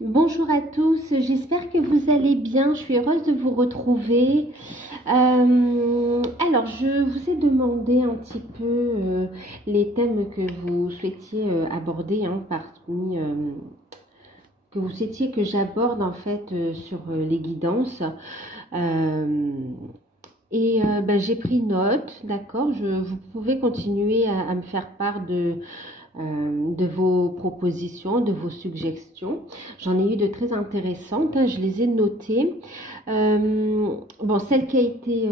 Bonjour à tous, j'espère que vous allez bien, je suis heureuse de vous retrouver. Alors, je vous ai demandé un petit peu les thèmes que vous souhaitiez aborder, que vous souhaitiez que j'aborde en fait sur les guidances. Euh, j'ai pris note, d'accord, vous pouvez continuer à me faire part de vos propositions, de vos suggestions. J'en ai eu de très intéressantes, hein, je les ai notées. Bon, celle qui a été...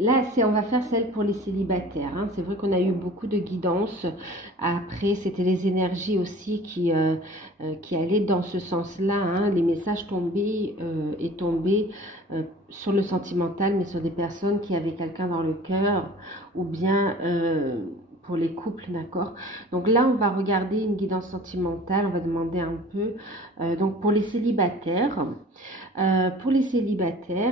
là, on va faire celle pour les célibataires, hein. C'est vrai qu'on a eu beaucoup de guidance. Après, c'était les énergies aussi qui allaient dans ce sens-là, hein. Les messages tombaient et tombaient sur le sentimental, mais sur des personnes qui avaient quelqu'un dans le cœur ou bien... pour les couples, d'accord. Donc là, on va regarder une guidance sentimentale, on va demander un peu, donc pour les célibataires.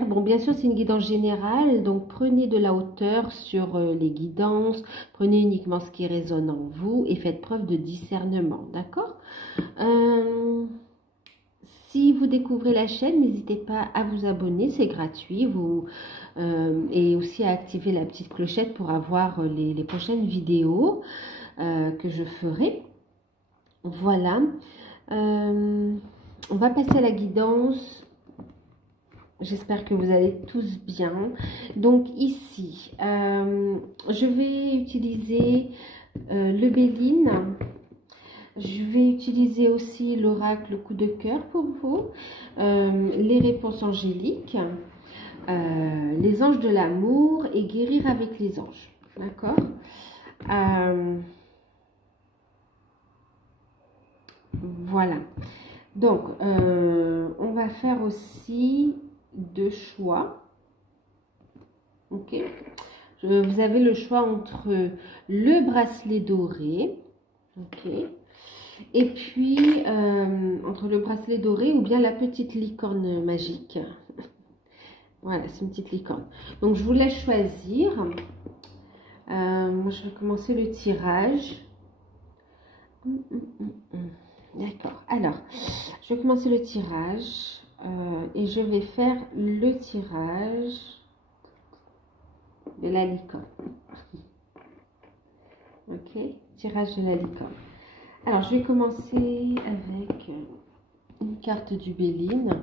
Bon, bien sûr, c'est une guidance générale, donc prenez de la hauteur sur les guidances, prenez uniquement ce qui résonne en vous et faites preuve de discernement, d'accord. Si vous découvrez la chaîne, n'hésitez pas à vous abonner, c'est gratuit, et aussi à activer la petite clochette pour avoir les prochaines vidéos que je ferai. Voilà. On va passer à la guidance. J'espère que vous allez tous bien. Donc ici, je vais utiliser le Béline. Je vais utiliser aussi l'oracle coup de cœur pour vous, les réponses angéliques, les anges de l'amour et guérir avec les anges. D'accord. Voilà. Donc, on va faire aussi deux choix. Ok. Vous avez le choix entre le bracelet doré. Ok. Et puis, entre le bracelet doré ou bien la petite licorne magique. Voilà, c'est une petite licorne. Donc, je vous laisse choisir. Moi, je vais commencer le tirage. D'accord. Alors, je vais commencer le tirage. Et je vais faire le tirage de la licorne. Ok, tirage de la licorne. Alors, je vais commencer avec une carte du Béline.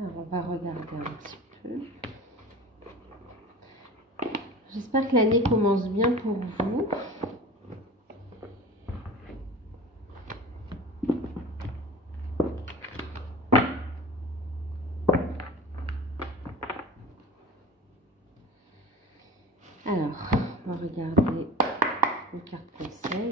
Alors, on va regarder un petit peu. J'espère que l'année commence bien pour vous. Alors, on va regarder une carte conseil.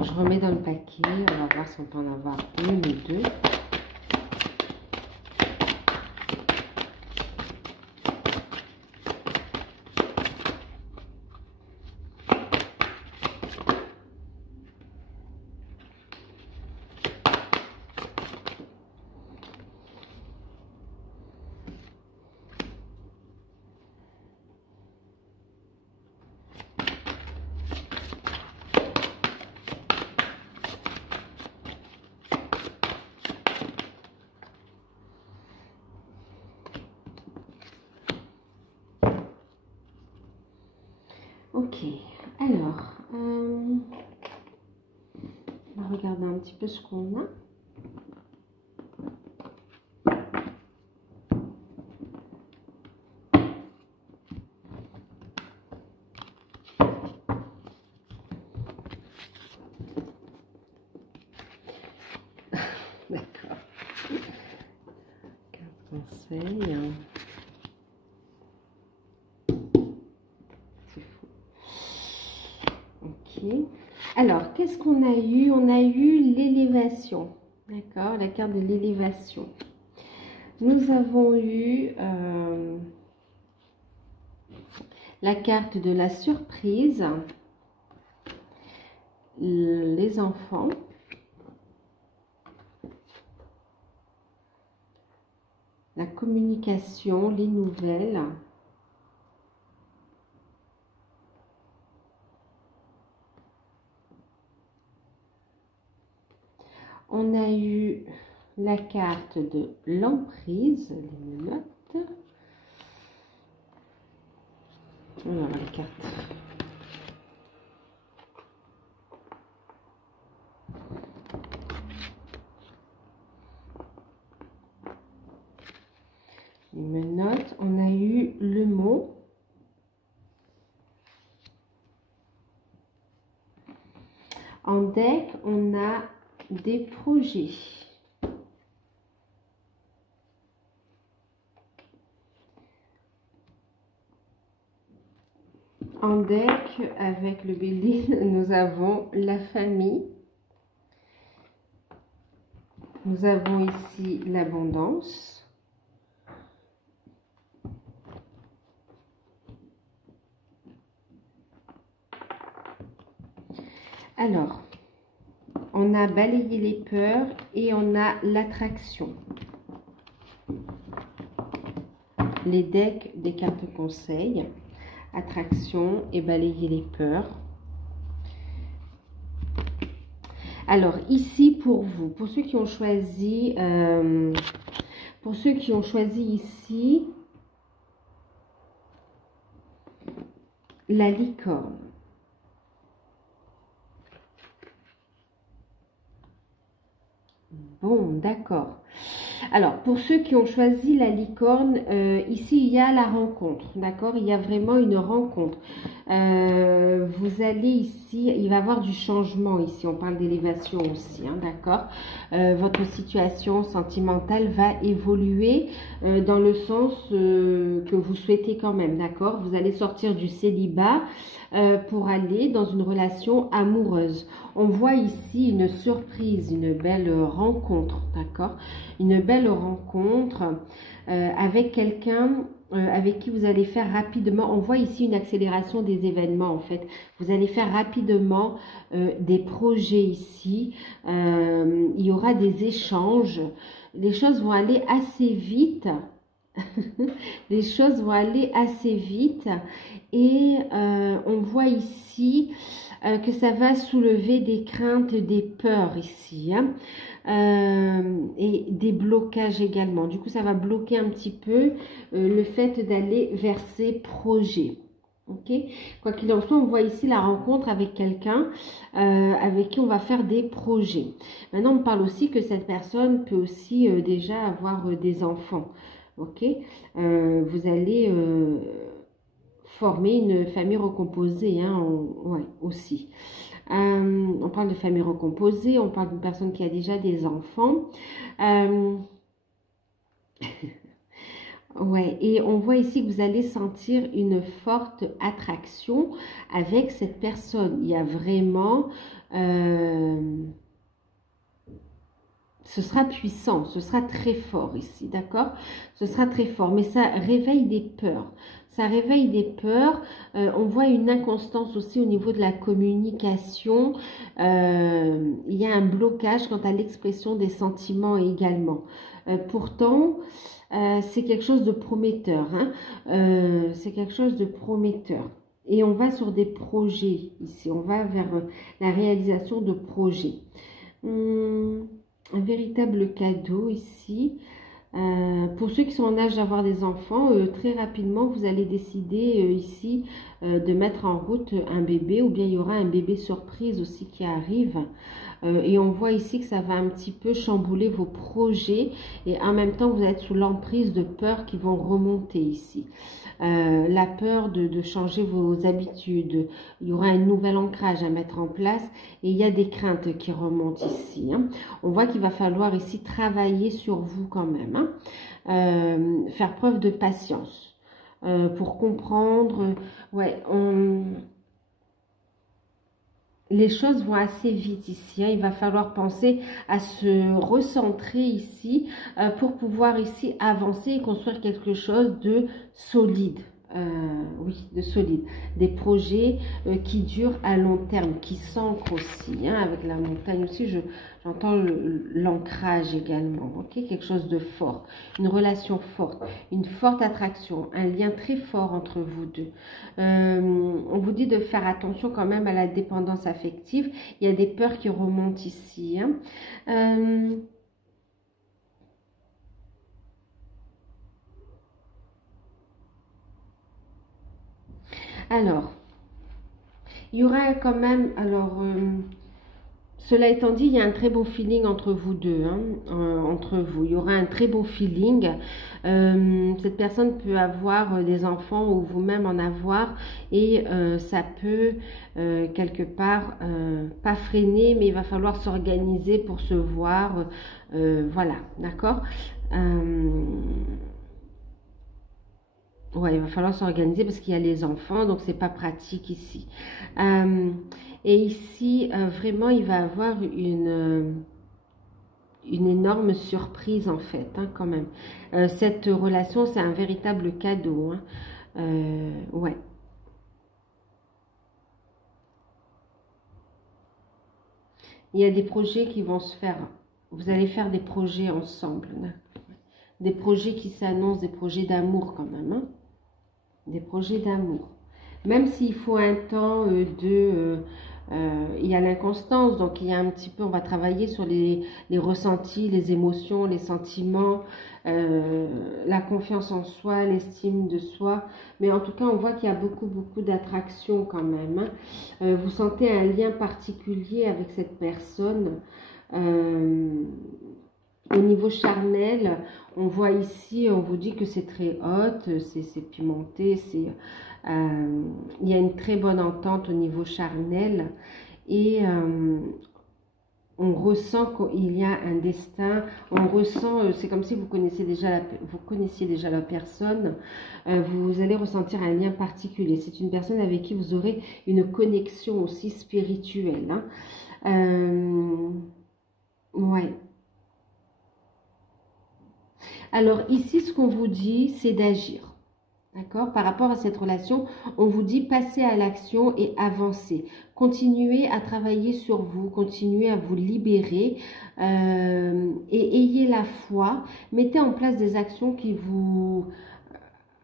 Je remets dans le paquet, on va voir si on peut en avoir une ou deux. Ok, alors, on va regarder un petit peu ce qu'on a. D'accord. Carte conseil. Alors, qu'est-ce qu'on a eu? On a eu l'élévation, d'accord? La carte de l'élévation. Nous avons eu la carte de la surprise, les enfants, la communication, les nouvelles. On a eu la carte de l'emprise, les menottes. Voilà la carte. Les menottes. On a eu le mot. En deck, on a des projets. En deck, avec le bélier, nous avons la famille. Nous avons ici l'abondance. Alors, on a balayé les peurs et on a l'attraction. Les decks des cartes conseils, attraction et balayer les peurs. Alors ici pour vous, pour ceux qui ont choisi, ici la licorne. Bon, d'accord. Alors, pour ceux qui ont choisi la licorne, ici, il y a la rencontre, d'accord? Il y a vraiment une rencontre. Vous allez ici, il va y avoir du changement ici, on parle d'élévation aussi, hein, d'accord. Votre situation sentimentale va évoluer dans le sens que vous souhaitez quand même, d'accord. Vous allez sortir du célibat pour aller dans une relation amoureuse. On voit ici une surprise, une belle rencontre, d'accord. Une belle rencontre avec quelqu'un avec qui vous allez faire rapidement, on voit ici une accélération des événements en fait, vous allez faire rapidement des projets ici, il y aura des échanges, les choses vont aller assez vite, les choses vont aller assez vite et on voit ici que ça va soulever des craintes, des peurs ici, hein. Et des blocages également. Du coup, ça va bloquer un petit peu le fait d'aller vers ces projets. Ok, quoi qu'il en soit, on voit ici la rencontre avec quelqu'un avec qui on va faire des projets. Maintenant, on parle aussi que cette personne peut aussi déjà avoir des enfants. Ok, vous allez former une famille recomposée, hein, ouais, aussi. On parle de famille recomposée, on parle d'une personne qui a déjà des enfants. Ouais, et on voit ici que vous allez sentir une forte attraction avec cette personne. Il y a vraiment... ce sera puissant, ce sera très fort ici, d'accord? Ce sera très fort, mais ça réveille des peurs. Ça réveille des peurs. On voit une inconstance aussi au niveau de la communication. Il y a un blocage quant à l'expression des sentiments également. Pourtant, c'est quelque chose de prometteur, hein. C'est quelque chose de prometteur. Et on va sur des projets ici. On va vers la réalisation de projets. Un véritable cadeau ici. Pour ceux qui sont en âge d'avoir des enfants, très rapidement, vous allez décider ici de mettre en route un bébé, ou bien il y aura un bébé surprise aussi qui arrive. Et on voit ici que ça va un petit peu chambouler vos projets et en même temps, vous êtes sous l'emprise de peurs qui vont remonter ici. La peur de changer vos habitudes, il y aura un nouvel ancrage à mettre en place et il y a des craintes qui remontent ici, hein. On voit qu'il va falloir ici travailler sur vous quand même, hein. Faire preuve de patience pour comprendre, ouais, les choses vont assez vite ici, hein. Il va falloir penser à se recentrer ici pour pouvoir ici avancer et construire quelque chose de solide. Oui, de solide. Des projets qui durent à long terme, qui s'ancrent aussi, hein. Avec la montagne aussi, j'entends l'ancrage également. Ok, quelque chose de fort, une relation forte, une forte attraction, un lien très fort entre vous deux. On vous dit de faire attention quand même à la dépendance affective. Il y a des peurs qui remontent ici, hein. Alors, il y aura quand même, alors, cela étant dit, il y a un très beau feeling entre vous deux, hein, entre vous. Il y aura un très beau feeling. Cette personne peut avoir des enfants ou vous-même en avoir et ça peut quelque part pas freiner, mais il va falloir s'organiser pour se voir. Voilà, d'accord. Ouais, il va falloir s'organiser parce qu'il y a les enfants, donc c'est pas pratique ici. Et ici, vraiment, il va avoir une énorme surprise en fait, hein, quand même. Cette relation, c'est un véritable cadeau, hein. Ouais. Il y a des projets qui vont se faire. Vous allez faire des projets ensemble, hein. Des projets qui s'annoncent, des projets d'amour quand même, hein. Des projets d'amour. Même s'il faut un temps il y a l'inconstance, donc il y a un petit peu, on va travailler sur les ressentis, les émotions, les sentiments, la confiance en soi, l'estime de soi. Mais en tout cas, on voit qu'il y a beaucoup d'attraction quand même, hein. Vous sentez un lien particulier avec cette personne. Au niveau charnel, on voit ici, on vous dit que c'est très hot, c'est pimenté, il y a une très bonne entente au niveau charnel et on ressent qu'il y a un destin, on ressent, c'est comme si vous connaissiez déjà la personne, vous allez ressentir un lien particulier. C'est une personne avec qui vous aurez une connexion aussi spirituelle. Hein. Ouais. Alors ici, ce qu'on vous dit, c'est d'agir. D'accord? Par rapport à cette relation, on vous dit passer à l'action et avancer. Continuez à travailler sur vous, continuez à vous libérer et ayez la foi. Mettez en place des actions qui vous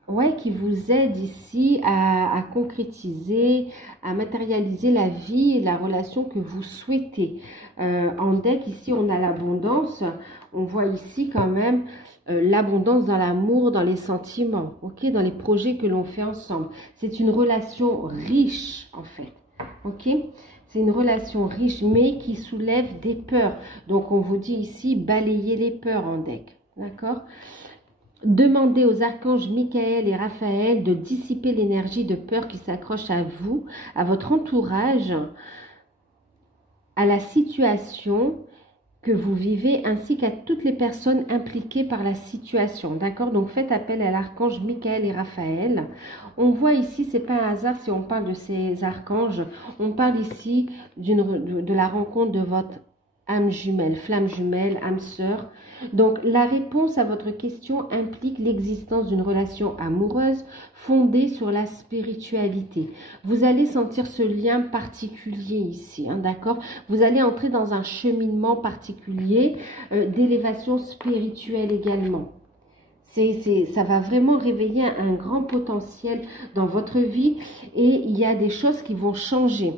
aident ici à concrétiser, à matérialiser la vie et la relation que vous souhaitez. En deck, ici, on a l'abondance. On voit ici quand même l'abondance dans l'amour, dans les sentiments, ok, dans les projets que l'on fait ensemble. C'est une relation riche, en fait, ok. C'est une relation riche, mais qui soulève des peurs. Donc, on vous dit ici, balayez les peurs en deck, d'accord. Demandez aux archanges Michael et Raphaël de dissiper l'énergie de peur qui s'accroche à vous, à votre entourage, à la situation que vous vivez ainsi qu'à toutes les personnes impliquées par la situation. D'accord? Donc faites appel à l'archange Michael et Raphaël. On voit ici, c'est pas un hasard si on parle de ces archanges. On parle ici de la rencontre de votre âme jumelle, flamme jumelle, âme sœur. Donc la réponse à votre question implique l'existence d'une relation amoureuse fondée sur la spiritualité. Vous allez sentir ce lien particulier ici, hein, d'accord? Vous allez entrer dans un cheminement particulier d'élévation spirituelle également. Ça va vraiment réveiller un grand potentiel dans votre vie et il y a des choses qui vont changer.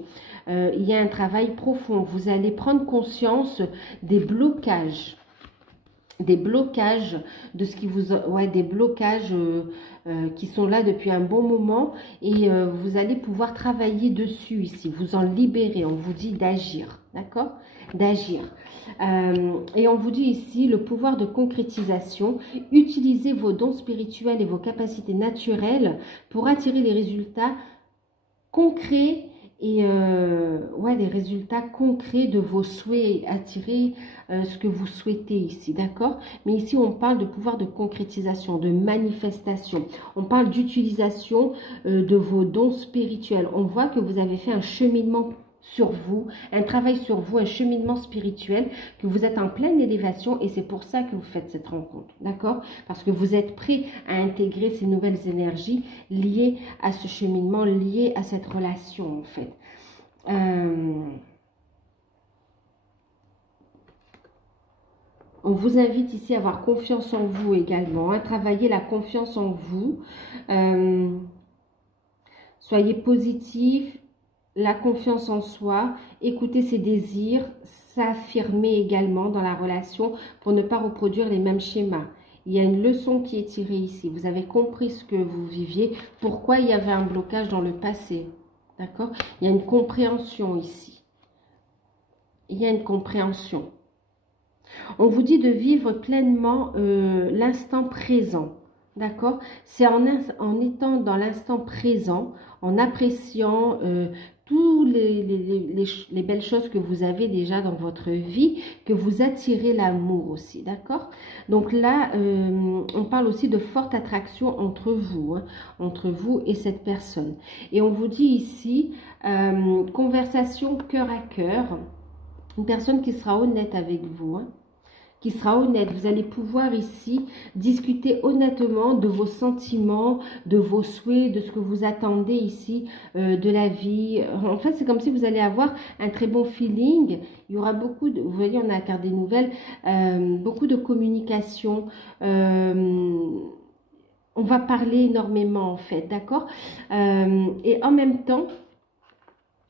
Il y a un travail profond. Vous allez prendre conscience des blocages de ce qui vous... Ouais, des blocages qui sont là depuis un bon moment et vous allez pouvoir travailler dessus ici, vous en libérer. On vous dit d'agir, d'accord? D'agir. Et on vous dit ici le pouvoir de concrétisation. Utilisez vos dons spirituels et vos capacités naturelles pour attirer les résultats concrets et les résultats concrets de vos souhaits, attirer ce que vous souhaitez ici, d'accord? Mais ici, on parle de pouvoir de concrétisation, de manifestation. On parle d'utilisation de vos dons spirituels. On voit que vous avez fait un cheminement sur vous, un travail sur vous, un cheminement spirituel, que vous êtes en pleine élévation et c'est pour ça que vous faites cette rencontre, d'accord? Parce que vous êtes prêt à intégrer ces nouvelles énergies liées à ce cheminement, liées à cette relation en fait. On vous invite ici à avoir confiance en vous également, à travailler la confiance en vous. Soyez positif. La confiance en soi, écouter ses désirs, s'affirmer également dans la relation pour ne pas reproduire les mêmes schémas. Il y a une leçon qui est tirée ici. Vous avez compris ce que vous viviez, pourquoi il y avait un blocage dans le passé. D'accord? Il y a une compréhension ici. Il y a une compréhension. On vous dit de vivre pleinement l'instant présent. D'accord? C'est en étant dans l'instant présent, en appréciant toutes les belles choses que vous avez déjà dans votre vie, que vous attirez l'amour aussi, d'accord? Donc là, on parle aussi de forte attraction entre vous, hein, entre vous et cette personne. Et on vous dit ici, conversation cœur à cœur, une personne qui sera honnête avec vous, hein, qui sera honnête. Vous allez pouvoir ici discuter honnêtement de vos sentiments, de vos souhaits, de ce que vous attendez ici de la vie. En fait, c'est comme si vous allez avoir un très bon feeling. Il y aura beaucoup de, vous voyez, on a la carte des nouvelles, beaucoup de communication. On va parler énormément en fait, d'accord? Et en même temps,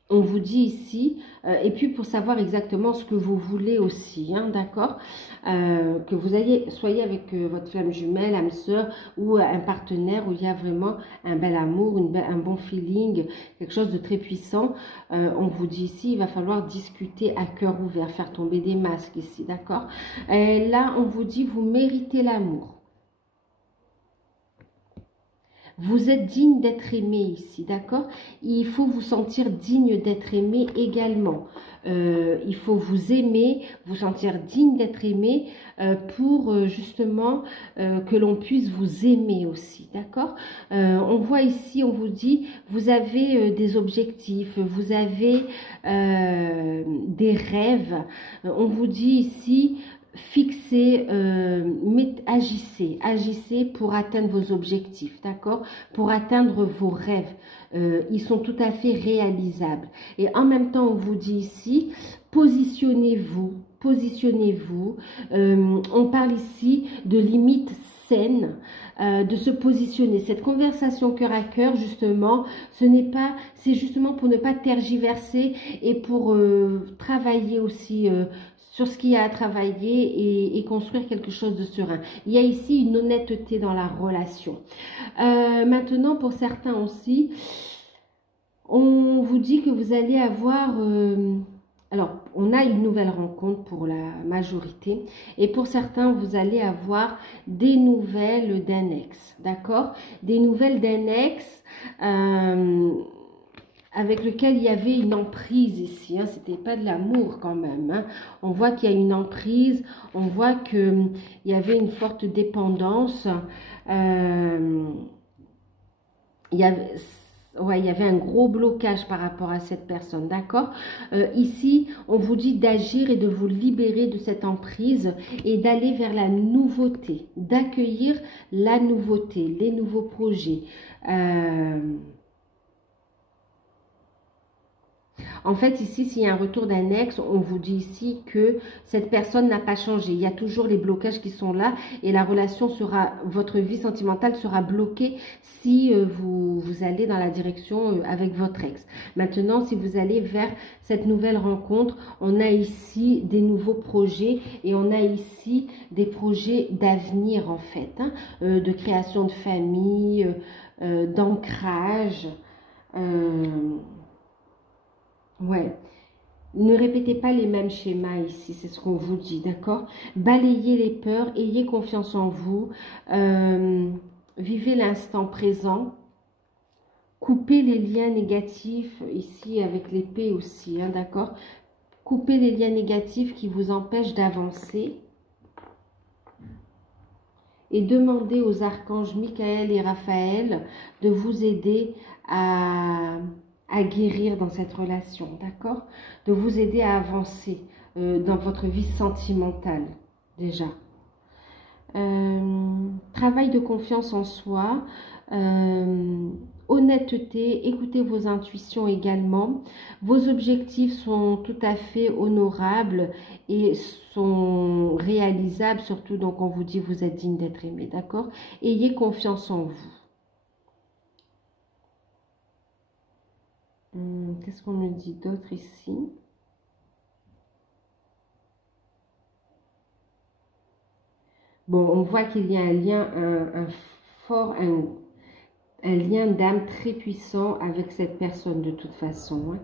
On vous dit ici, et puis pour savoir exactement ce que vous voulez aussi, hein, d'accord, que vous soyez avec votre flamme jumelle, âme sœur ou un partenaire où il y a vraiment un bel amour, un bon feeling, quelque chose de très puissant. On vous dit ici, il va falloir discuter à cœur ouvert, faire tomber des masques ici, d'accord. Là, on vous dit, vous méritez l'amour. Vous êtes digne d'être aimé ici, d'accord? Il faut vous sentir digne d'être aimé également. Il faut vous aimer, vous sentir digne d'être aimé pour justement que l'on puisse vous aimer aussi, d'accord? On voit ici, on vous dit, vous avez des objectifs, vous avez des rêves. On vous dit ici, fixez, agissez pour atteindre vos objectifs, d'accord? Pour atteindre vos rêves. Ils sont tout à fait réalisables. Et en même temps, on vous dit ici, positionnez-vous, positionnez-vous. On parle ici de limites saines, de se positionner. Cette conversation cœur à cœur, justement, c'est justement pour ne pas tergiverser et pour travailler aussi sur ce qu'il y a à travailler et construire quelque chose de serein. Il y a ici une honnêteté dans la relation. Maintenant, pour certains aussi, on vous dit que vous allez avoir... alors, on a une nouvelle rencontre pour la majorité. Et pour certains, vous allez avoir des nouvelles d'un ex. D'accord? Des nouvelles d'un ex... avec lequel il y avait une emprise ici, hein, c'était pas de l'amour quand même, hein. On voit qu'il y a une emprise, on voit qu'il y avait une forte dépendance, il y avait un gros blocage par rapport à cette personne, d'accord? Ici, on vous dit d'agir et de vous libérer de cette emprise et d'aller vers la nouveauté, d'accueillir la nouveauté, les nouveaux projets. En fait, ici, s'il y a un retour d'un ex, on vous dit ici que cette personne n'a pas changé. Il y a toujours les blocages qui sont là et la relation sera, votre vie sentimentale sera bloquée si vous allez dans la direction avec votre ex. Maintenant, si vous allez vers cette nouvelle rencontre, on a ici des nouveaux projets et on a ici des projets d'avenir en fait, hein, de création de famille, d'ancrage. Ouais, ne répétez pas les mêmes schémas ici, c'est ce qu'on vous dit, d'accord? Balayez les peurs, ayez confiance en vous, vivez l'instant présent, coupez les liens négatifs ici avec l'épée aussi, hein, d'accord? Coupez les liens négatifs qui vous empêchent d'avancer et demandez aux archanges Michael et Raphaël de vous aider à guérir dans cette relation, d'accord? De vous aider à avancer dans votre vie sentimentale, déjà. Travail de confiance en soi, honnêteté, écoutez vos intuitions également. Vos objectifs sont tout à fait honorables et sont réalisables, surtout, donc on vous dit vous êtes digne d'être aimé, d'accord? Ayez confiance en vous. Qu'est-ce qu'on me dit d'autre ici? Bon, on voit qu'il y a un lien, un lien d'âme très puissant avec cette personne de toute façon, hein.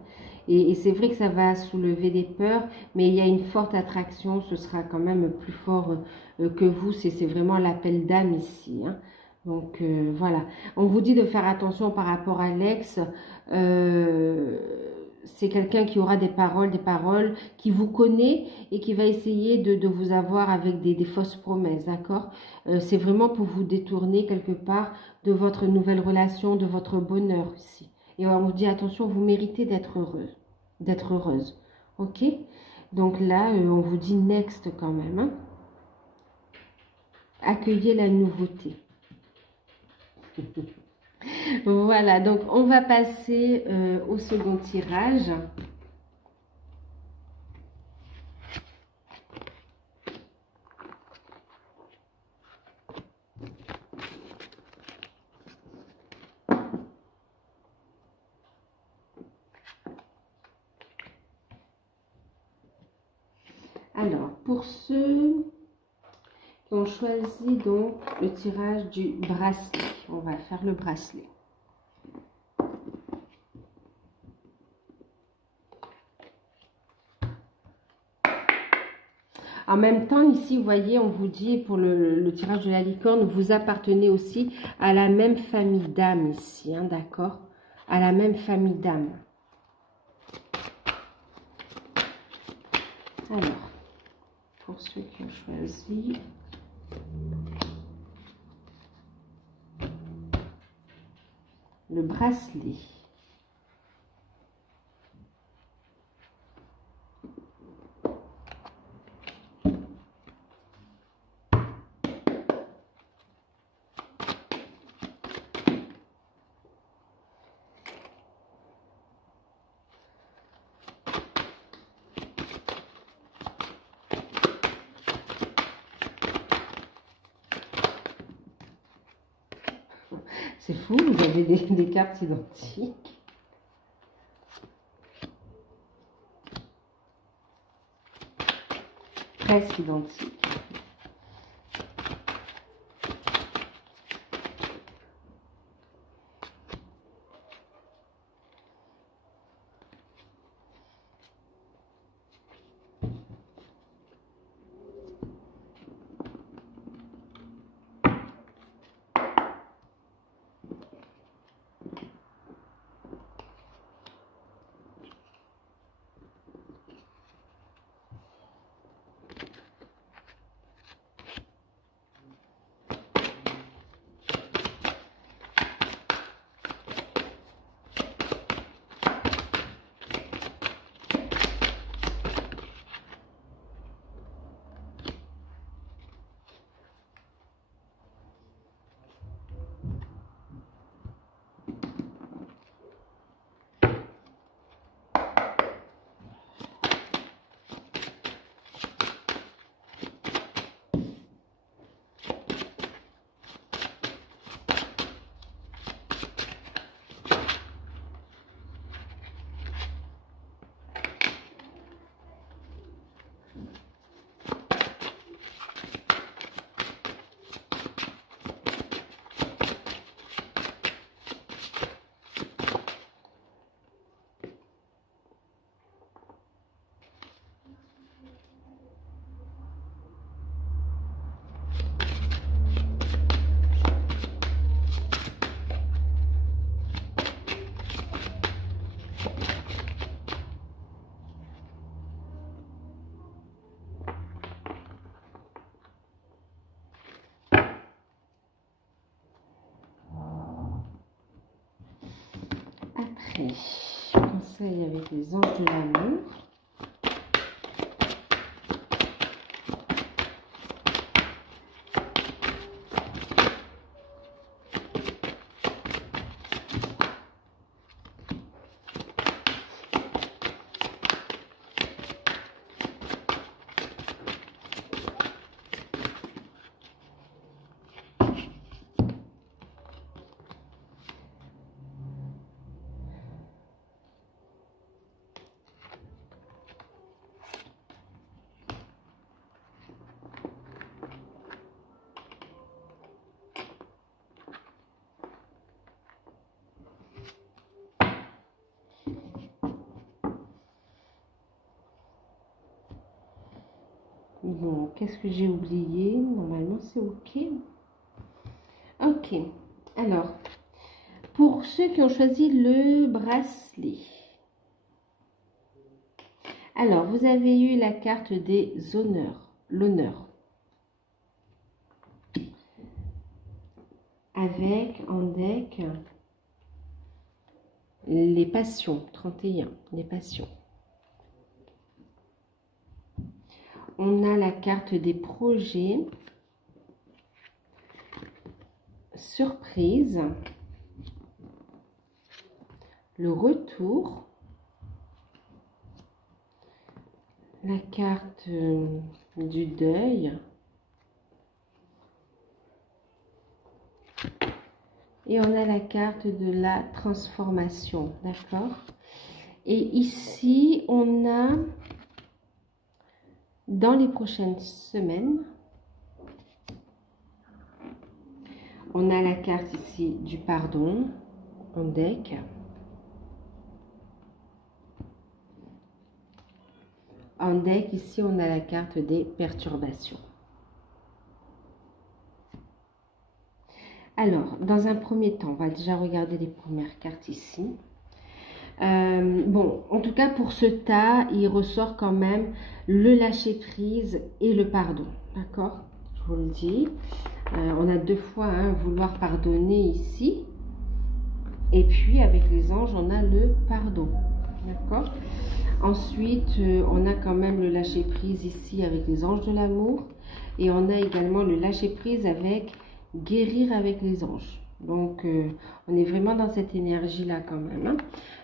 Et c'est vrai que ça va soulever des peurs, mais il y a une forte attraction, ce sera quand même plus fort que vous, c'est vraiment l'appel d'âme ici, hein. Donc voilà, on vous dit de faire attention par rapport à l'ex. C'est quelqu'un qui aura des paroles, qui vous connaît et qui va essayer de vous avoir avec des fausses promesses, d'accord? C'est vraiment pour vous détourner quelque part de votre nouvelle relation, de votre bonheur ici. Et on vous dit attention, vous méritez d'être heureuse, ok? Donc là, on vous dit next quand même, hein? Accueillez la nouveauté. Voilà, donc on va passer au second tirage. On choisit donc le tirage du bracelet. On va faire le bracelet. En même temps, ici, vous voyez, on vous dit pour le tirage de la licorne, vous appartenez aussi à la même famille d'âmes ici, hein, d'accord? À la même famille d'âmes. Alors, pour ceux qui ont choisi... le bracelet. C'est fou, vous avez des cartes identiques. Presque identiques. Après, conseil avec les anges de l'amour. Bon, qu'est-ce que j'ai oublié? Normalement, c'est OK. OK. Alors, pour ceux qui ont choisi le bracelet. Alors, vous avez eu la carte des honneurs, l'honneur. Avec en deck les passions, 31, les passions. On a la carte des projets, surprise, le retour, la carte du deuil et on a la carte de la transformation, d'accord? Et ici, on a dans les prochaines semaines, On a la carte ici du pardon en deck. En deck, ici, on a la carte des perturbations. Alors, dans un premier temps, on va déjà regarder les premières cartes ici. Bon, en tout cas, pour ce tas, il ressort quand même le lâcher-prise et le pardon. D'accord? Je vous le dis. On a deux fois vouloir pardonner ici. Et puis, avec les anges, on a le pardon. D'accord? Ensuite, on a quand même le lâcher-prise ici avec les anges de l'amour. Et on a également le lâcher-prise avec guérir avec les anges. Donc, on est vraiment dans cette énergie-là quand même,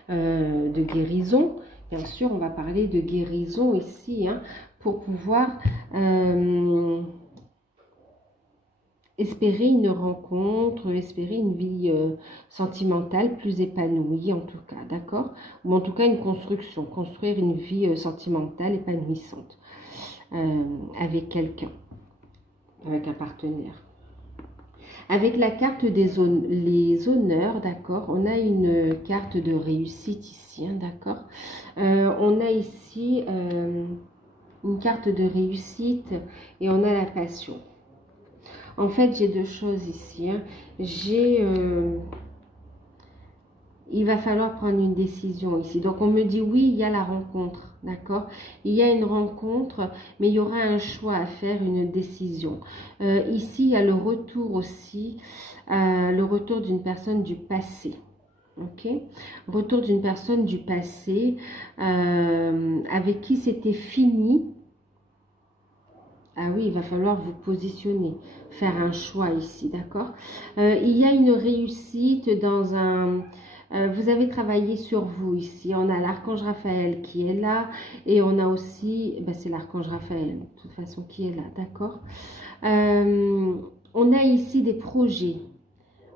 de guérison. Bien sûr, on va parler de guérison ici, pour pouvoir espérer une rencontre, espérer une vie sentimentale plus épanouie en tout cas, d'accord? Ou en tout cas une construction, construire une vie sentimentale épanouissante avec quelqu'un, avec un partenaire. Avec la carte les honneurs, d'accord, on a une carte de réussite ici, d'accord. On a ici une carte de réussite et on a la passion. En fait, j'ai deux choses ici. Il va falloir prendre une décision ici. Donc, on me dit oui, il y a la rencontre, d'accord? Il y a une rencontre, mais il y aura un choix à faire, une décision. Ici, il y a le retour aussi, le retour d'une personne du passé. Ok? Retour d'une personne du passé avec qui c'était fini. Ah oui, il va falloir vous positionner, faire un choix ici, d'accord? Il y a une réussite dans un... vous avez travaillé sur vous ici. On a l'archange Raphaël qui est là. Et on a aussi... c'est l'archange Raphaël, de toute façon, qui est là, d'accord? On a ici des projets.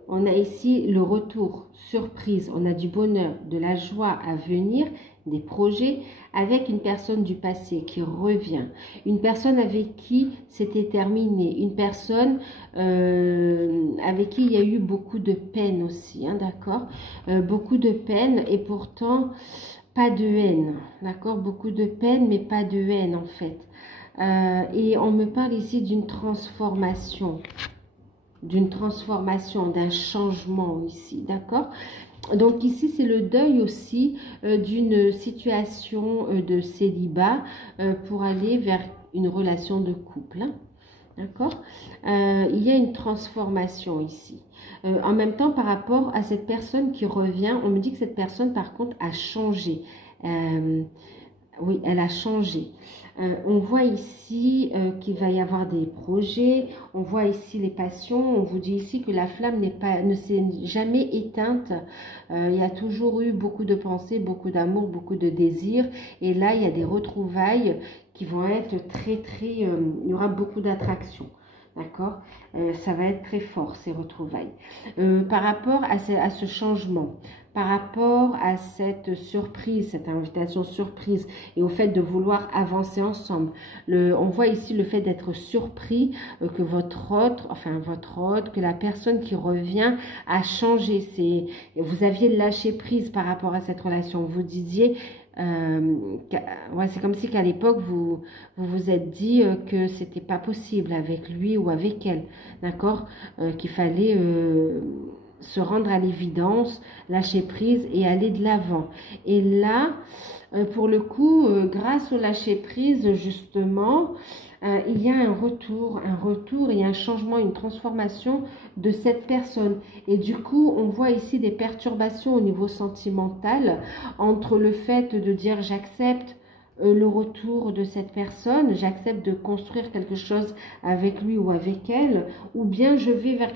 On a ici le retour, surprise. On a du bonheur, de la joie à venir, des projets avec une personne du passé qui revient, une personne avec qui c'était terminé, une personne avec qui il y a eu beaucoup de peine aussi, d'accord, beaucoup de peine et pourtant pas de haine, d'accord, beaucoup de peine mais pas de haine en fait. Et on me parle ici d'une transformation, d'un changement ici, d'accord. Donc ici, c'est le deuil aussi d'une situation de célibat pour aller vers une relation de couple. D'accord? Il y a une transformation ici. En même temps, par rapport à cette personne qui revient, on me dit que cette personne, par contre, a changé. Oui, elle a changé. On voit ici qu'il va y avoir des projets, on voit ici les passions, on vous dit ici que la flamme ne s'est jamais éteinte, il y a toujours eu beaucoup de pensées, beaucoup d'amour, beaucoup de désirs, et là il y a des retrouvailles qui vont être très, il y aura beaucoup d'attraction. D'accord, ça va être très fort ces retrouvailles. Par rapport à ce changement, par rapport à cette surprise, cette invitation surprise et au fait de vouloir avancer ensemble, on voit ici le fait d'être surpris que votre hôte, que la personne qui revient a changé. Vous aviez lâché prise par rapport à cette relation. Vous disiez... ouais, c'est comme si qu'à l'époque vous êtes dit que c'était pas possible avec lui ou avec elle, d'accord, qu'il fallait se rendre à l'évidence, lâcher prise et aller de l'avant. Et là, pour le coup, grâce au lâcher prise justement, il y a un retour, il y a un changement, une transformation de cette personne. Et du coup, on voit ici des perturbations au niveau sentimental entre le fait de dire j'accepte le retour de cette personne, j'accepte de construire quelque chose avec lui ou avec elle, ou bien je vais vers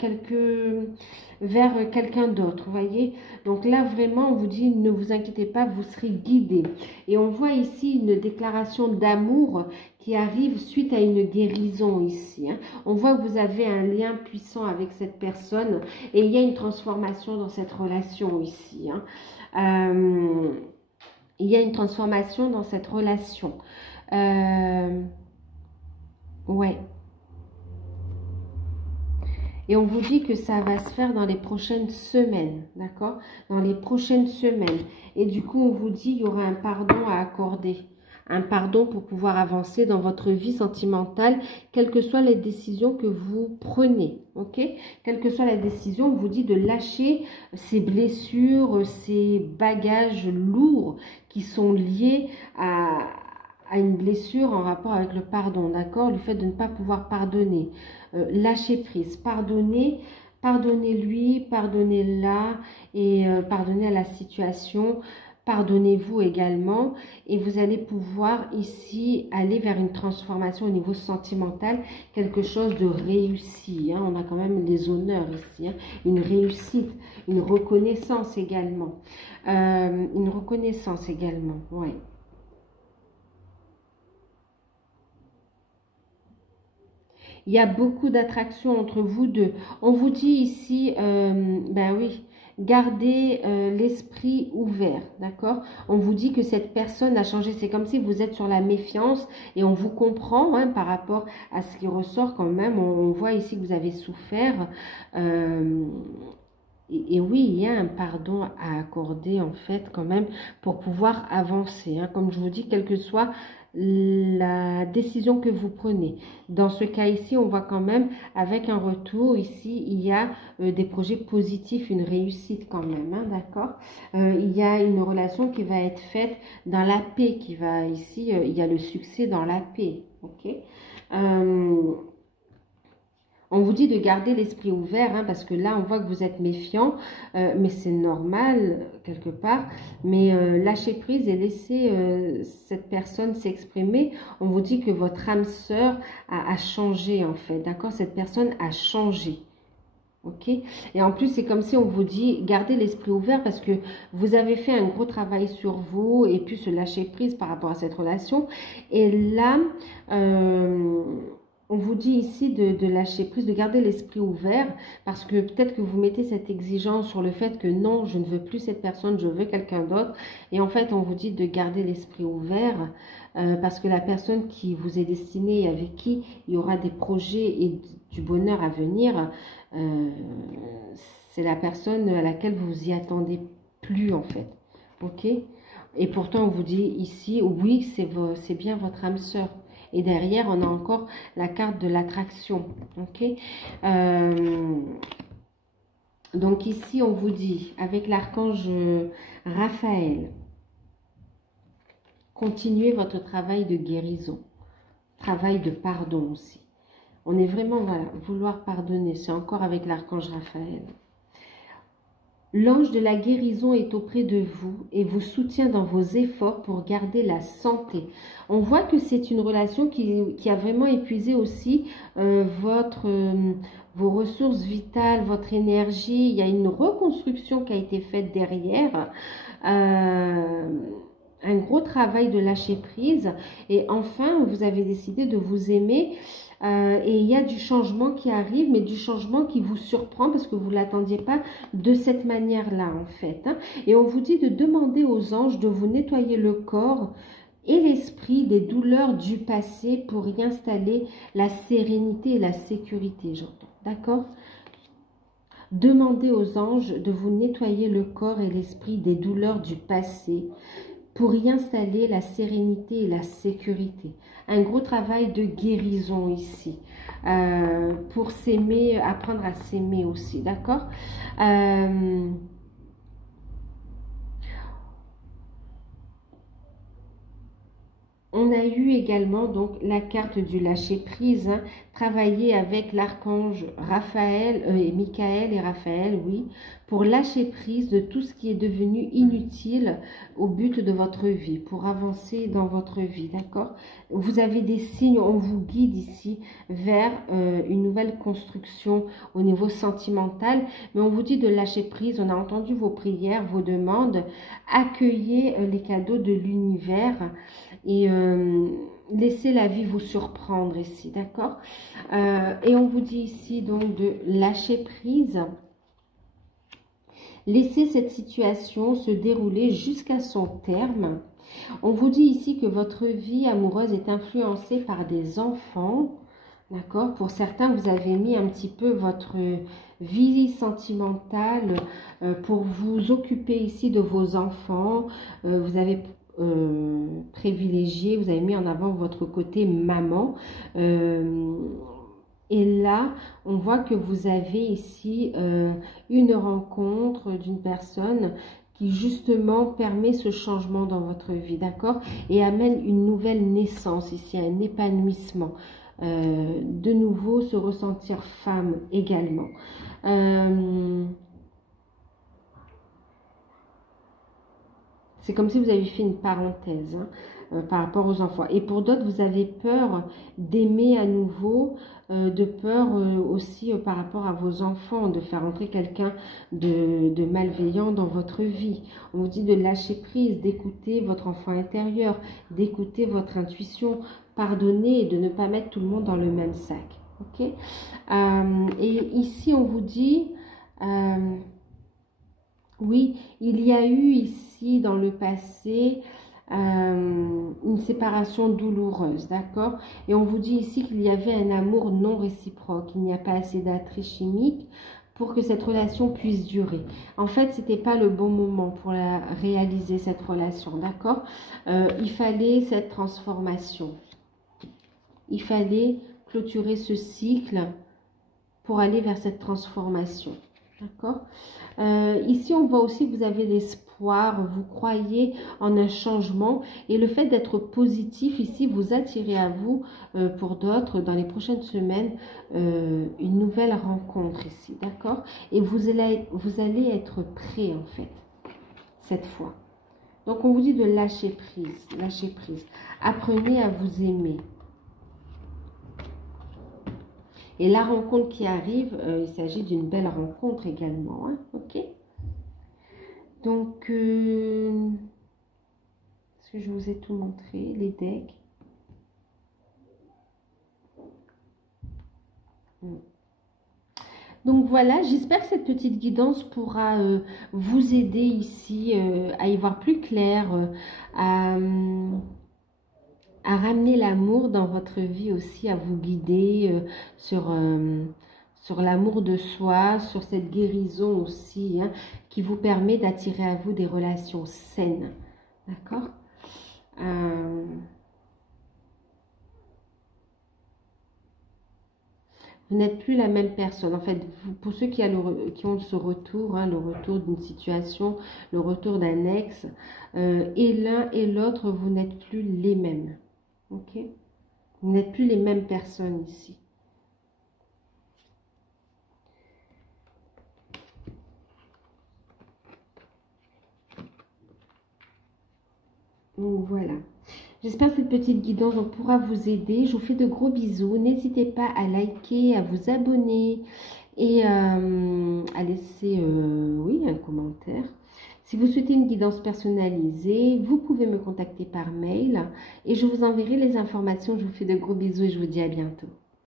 quelqu'un d'autre, vous voyez. Donc là, vraiment, on vous dit, ne vous inquiétez pas, vous serez guidé. Et on voit ici une déclaration d'amour qui arrive suite à une guérison ici. On voit que vous avez un lien puissant avec cette personne et il y a une transformation dans cette relation ici. Il y a une transformation dans cette relation. Ouais. Et on vous dit que ça va se faire dans les prochaines semaines, d'accord? Dans les prochaines semaines. Et du coup, on vous dit qu'il y aura un pardon à accorder. Un pardon pour pouvoir avancer dans votre vie sentimentale, quelles que soient les décisions que vous prenez, ok? Quelle que soit la décision, on vous dit de lâcher ces blessures, ces bagages lourds qui sont liés à une blessure en rapport avec le pardon, d'accord? Le fait de ne pas pouvoir pardonner, lâcher prise, pardonner, pardonnez-lui, pardonnez-la et pardonnez à la situation. Pardonnez-vous également et vous allez pouvoir ici aller vers une transformation au niveau sentimental, quelque chose de réussi. Hein. On a quand même les honneurs ici, hein. Une réussite, une reconnaissance également. Une reconnaissance également, ouais. Il y a beaucoup d'attraction entre vous deux. On vous dit ici, ben oui, gardez l'esprit ouvert, d'accord? On vous dit que cette personne a changé. C'est comme si vous êtes sur la méfiance et on vous comprend hein, par rapport à ce qui ressort quand même. On voit ici que vous avez souffert. Et oui, il y a un pardon à accorder en fait quand même pour pouvoir avancer. Hein. Comme je vous dis, quelle que soit la décision que vous prenez. Dans ce cas ici, on voit quand même avec un retour, ici, il y a des projets positifs, une réussite quand même, hein, d'accord? Il y a une relation qui va être faite dans la paix, qui va ici, il y a le succès dans la paix, ok? On vous dit de garder l'esprit ouvert, hein, parce que là, on voit que vous êtes méfiant, mais c'est normal, quelque part. Mais lâchez prise et laissez cette personne s'exprimer. On vous dit que votre âme sœur a changé, en fait, d'accord? Cette personne a changé, ok? Et en plus, c'est comme si on vous dit, gardez l'esprit ouvert, parce que vous avez fait un gros travail sur vous, et puis se lâcher prise par rapport à cette relation. Et là... on vous dit ici de lâcher prise, de garder l'esprit ouvert parce que peut-être que vous mettez cette exigence sur le fait que non, je ne veux plus cette personne, je veux quelqu'un d'autre. Et en fait, on vous dit de garder l'esprit ouvert parce que la personne qui vous est destinée et avec qui il y aura des projets et du bonheur à venir, c'est la personne à laquelle vous y attendez plus en fait. Ok? Et pourtant, on vous dit ici, oui, c'est bien votre âme sœur. Et derrière, on a encore la carte de l'attraction. Ok. Donc ici, on vous dit, avec l'archange Raphaël, continuez votre travail de guérison. Travail de pardon aussi. On est vraiment, voilà, vouloir pardonner. C'est encore avec l'archange Raphaël. L'ange de la guérison est auprès de vous et vous soutient dans vos efforts pour garder la santé. On voit que c'est une relation qui a vraiment épuisé aussi vos ressources vitales, votre énergie. Il y a une reconstruction qui a été faite derrière. Un gros travail de lâcher prise. Et enfin, vous avez décidé de vous aimer. Et il y a du changement qui arrive, mais du changement qui vous surprend parce que vous ne l'attendiez pas de cette manière-là, en fait. Hein. Et on vous dit de demander aux anges de vous nettoyer le corps et l'esprit des douleurs du passé pour y installer la sérénité et la sécurité, j'entends. D'accord ? Demandez aux anges de vous nettoyer le corps et l'esprit des douleurs du passé pour y installer la sérénité et la sécurité. Un gros travail de guérison ici. Pour s'aimer, apprendre à s'aimer aussi, d'accord? On a eu également donc la carte du lâcher prise, hein, travailler avec l'archange Raphaël et Michael et Raphaël, oui, pour lâcher prise de tout ce qui est devenu inutile au but de votre vie, pour avancer dans votre vie, d'accord? Vous avez des signes, on vous guide ici vers une nouvelle construction au niveau sentimental, mais on vous dit de lâcher prise, on a entendu vos prières, vos demandes, accueillez les cadeaux de l'univers et laissez la vie vous surprendre ici, d'accord? Et on vous dit ici donc de lâcher prise. Laissez cette situation se dérouler jusqu'à son terme. On vous dit ici que votre vie amoureuse est influencée par des enfants. D'accord? Pour certains, vous avez mis un petit peu votre vie sentimentale pour vous occuper ici de vos enfants. Vous avez privilégié, vous avez mis en avant votre côté maman. Et là, on voit que vous avez ici une rencontre d'une personne qui justement permet ce changement dans votre vie, d'accord? Et amène une nouvelle naissance ici, un épanouissement. De nouveau, se ressentir femme également. C'est comme si vous avez fait une parenthèse par rapport aux enfants. Et pour d'autres, vous avez peur d'aimer à nouveau, de peur aussi par rapport à vos enfants, de faire entrer quelqu'un de malveillant dans votre vie. On vous dit de lâcher prise, d'écouter votre enfant intérieur, d'écouter votre intuition, pardonner et de ne pas mettre tout le monde dans le même sac. Ok? Et ici, on vous dit... oui, il y a eu ici dans le passé une séparation douloureuse, d'accord? Et on vous dit ici qu'il y avait un amour non réciproque, il n'y a pas assez d'attrait chimique pour que cette relation puisse durer. En fait, ce n'était pas le bon moment pour réaliser cette relation, d'accord? Il fallait cette transformation. Il fallait clôturer ce cycle pour aller vers cette transformation. D'accord? Ici, on voit aussi que vous avez l'espoir, vous croyez en un changement et le fait d'être positif ici, vous attirez à vous, pour d'autres, dans les prochaines semaines, une nouvelle rencontre ici, d'accord? Et vous allez être prêt en fait, cette fois. Donc, on vous dit de lâcher prise, lâcher prise. Apprenez à vous aimer. Et la rencontre qui arrive, il s'agit d'une belle rencontre également. Hein, ok? Donc, est-ce que je vous ai tout montré, les decks? Donc voilà, j'espère que cette petite guidance pourra vous aider ici à y voir plus clair, à ramener l'amour dans votre vie aussi, à vous guider sur l'amour de soi, sur cette guérison aussi, hein, qui vous permet d'attirer à vous des relations saines. D'accord? Vous n'êtes plus la même personne. En fait, pour ceux qui ont ce retour, hein, le retour d'une situation, le retour d'un ex, et l'un et l'autre, vous n'êtes plus les mêmes. Ok? Vous n'êtes plus les mêmes personnes ici. Donc voilà. J'espère que cette petite guidance pourra vous aider. Je vous fais de gros bisous. N'hésitez pas à liker, à vous abonner et à laisser oui, un commentaire. Si vous souhaitez une guidance personnalisée, vous pouvez me contacter par mail et je vous enverrai les informations. Je vous fais de gros bisous et je vous dis à bientôt.